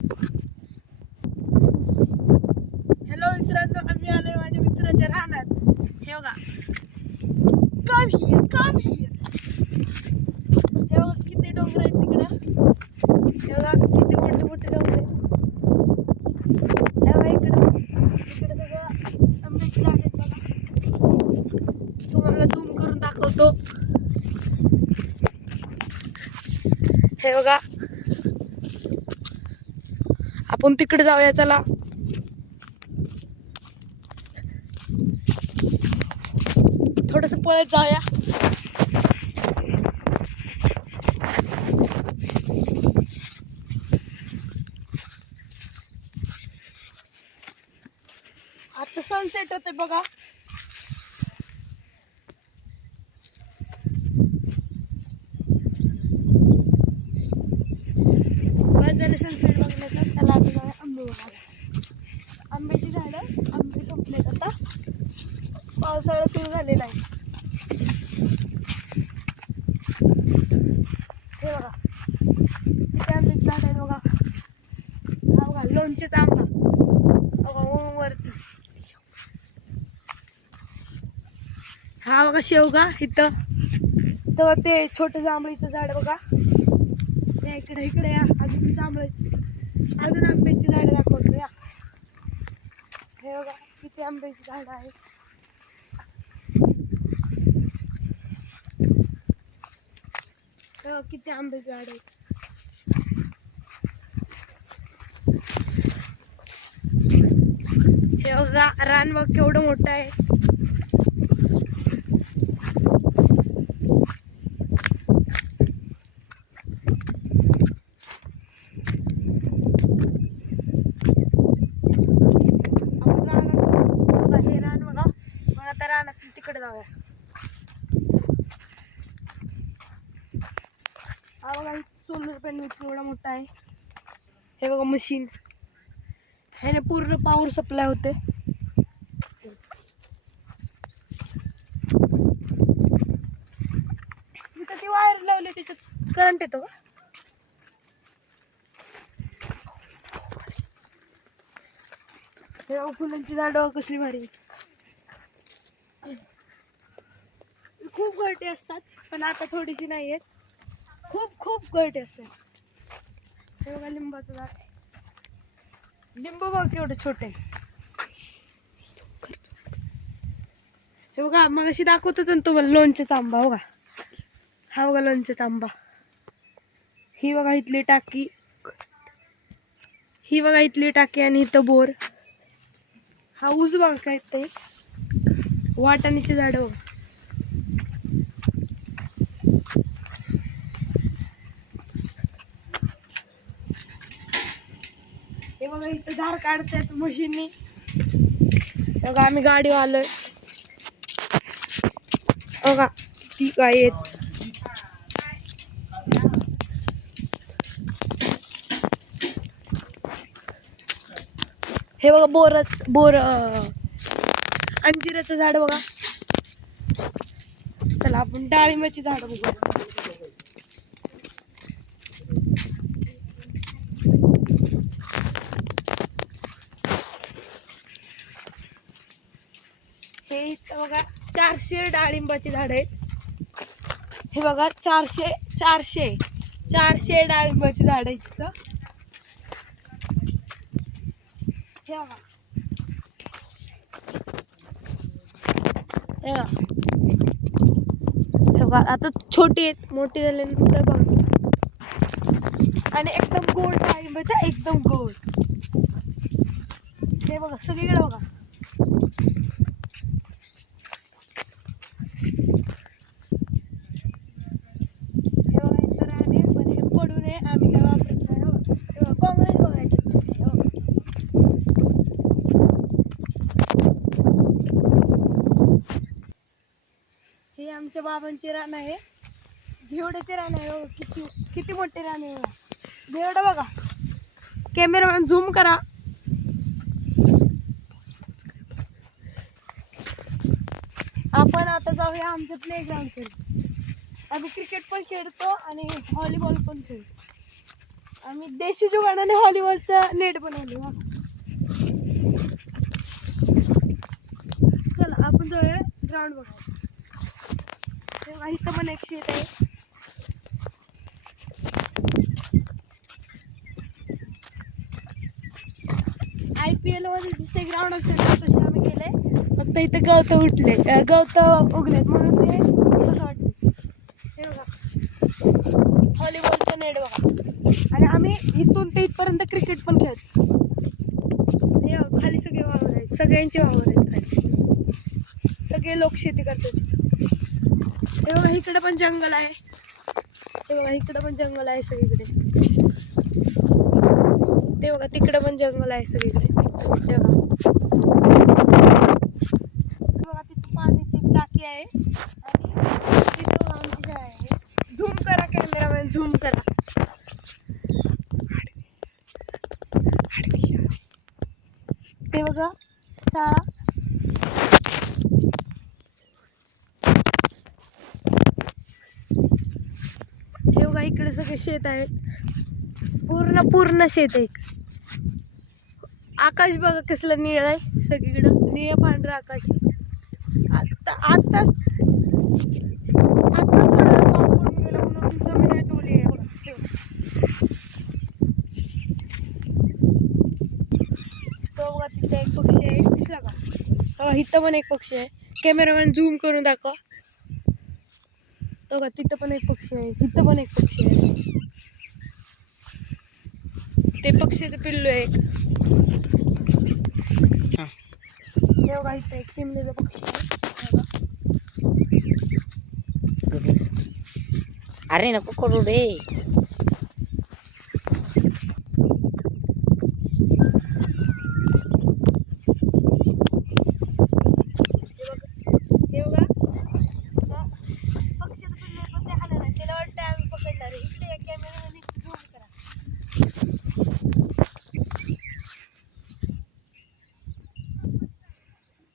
Hello मित्रांनो, आम्ही आलोय माझ्या मित्राच्या रानात. हे बघा, कम हियर हे बघा किती डोंगर आहेत तिकडं. हे बघा किती मोठे मोठे डोंगर आहेत. हे बघा इकडं सगळं आंब्याची झाड आहेत बघा. तुम्हाला झूम करून दाखवतो. हे बघा, आपण तिकडे जाऊया चला. थोडस पळत जाऊया. आता सनसेट होते बघा. झालं सनसेट बघण्याचा. त्याला आता जाऊया आंबे बघायला. आंब्याची झाडं, आंबे संपलेत आता. पावसाळा सुरू झालेला आहे. हे बघा किती आंब्याची झाड आहे बघा. हा बघा लोणचेचा आंबा बघा वरती. हा बघा शेवगा इथं. तर ते छोटं जांभळीचं झाड बघा. इकडे इकडे या. अजून जांभळाची, अजून आंब्याची झाडं दाखवतो या. हे बघा किती आंब्याची झाडं आहेत. किती आंब्याची झाड आहेत. हे बघा रान बघ केवढं मोठं आहे. तिकडे जाऊया. हा बघा सोलर पॅनल केवढा मोठा आहे. हे बघा मशीन, ह्याने पूर्ण पॉवर सप्लाय होते. इथं ती वायर लावली, त्याच्यात करंट येतो का. हे बघा फुलांची झाडं कसली भारी. खूप गळटे असतात पण आता थोडीशी नाही आहेत. खूप खूप गळटे असतात. हे बघा लिंबाचं झाड. लिंबू बघा केवढे छोटे. हे बघा मग अशी दाखवतच ना तुम्हाला लोणचेचा आंबा बघा. हा बघा लोणचेचा आंबा. ही बघा इथली टाकी, ही बघा इथली टाकी आणि इथं बोर. हा ऊस बघा काय ते वाटाण्याची झाडं बघा. हे बघा इथं धार काढतात मशीननी. बघा आम्ही गाडी आलोय बघा. ती काय येत. हे बघा बोर अंजिराचं झाड बघा. चला आपण डाळिंबाची झाड बघू. हे इथं बघा 400 डाळिंबाची झाड आहेत. हे बघा 400 डाळिंबाची झाड आहेत इथं. हे बघा, हे बघा आता छोटी आहेत, मोठी झाल्यानंतर बघा. आणि एकदम गोड डाळिंब आहे, एकदम गोड. हे बघा सगळीकडे बघा. हे बघा इथं राहणे पण हे पडू नये आम्ही काय वापरत नाही. हो हे बघा काँग्रेस बघायचं. हे आमच्या बाबांचे रान आहे. घेवड्याचे रान आहे. हो किती किती मोठे रान आहे बघा. घेवडा बघा. कॅमेरामॅन झूम करा. आपण आता जाऊया आमच्या प्लेग्राऊंड कडे. आम्ही क्रिकेट पण खेळतो आणि व्हॉलीबॉल पण खेळतो. आम्ही देशी जुगाडाने व्हॉलीबॉलचं नेट बनवलं बघा. चला आपण जाऊया ग्राउंड बघायला. तेव्हा इथं पण एक शेत आहे. IPL मध्ये जसे ग्राउंड असतात तसे आम्ही गेले. फक्त इथे गवत उठले गवत उगलेत म्हणून ते तसं वाटतं. हे बघा व्हॉलीबॉलचं नेट बघा. आणि आम्ही इथून ते इथपर्यंत क्रिकेट पण खेळतो. हे खाली सगळे वावर आहेत, सगळ्यांचे वावर आहेत खाली. सगळे लोक शेती करतात. हे बघा इकडे पण जंगल आहे. हे बघा इकडे पण जंगल आहे सगळीकडे. ते बघा तिकडे पण जंगल आहे सगळीकडे. ते बघा तिथं पाण्याची टाकी आहे आणि तिथं आमची शाळा आहे. झूम करा कॅमेरामॅन, झूम करा. ते बघा शाळा. हे बघा इकडे सगळे शेत आहेत. पूर्ण शेत आहे. आकाश बघा कसलं निळ आहे सगळीकडं. निळ पांढरं आकाश आहे. आता थोडा वेळ पाऊस पडून गेला म्हणून जमीन ओली आहे बघा. तो बघा तिथे एक पक्षी आहे, दिसला का? इथं पण एक पक्षी आहे. कॅमेरामॅन झूम करून दाखवा. तो बघा तिथं पण एक पक्षी आहे, इथं पण एक पक्षी आहे. ते पक्षीचं पिल्लू आहे एक. हे बघा इथं एक चिमणीचा पक्षी आहे. अरे नको करू रे. हे बघा पक्षीचं पिल्लू आहे पण ते हालत नाही. त्याला वाटतं आम्ही पकडणार आहे. इकडे एक कॅमेरामॅन झूम करा.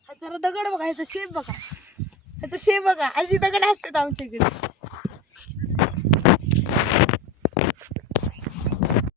हा जरा दगड बघा, ह्याचा शेप बघा. ह्याचा शेप बघा. अशी दगड असतात आमच्याकडे.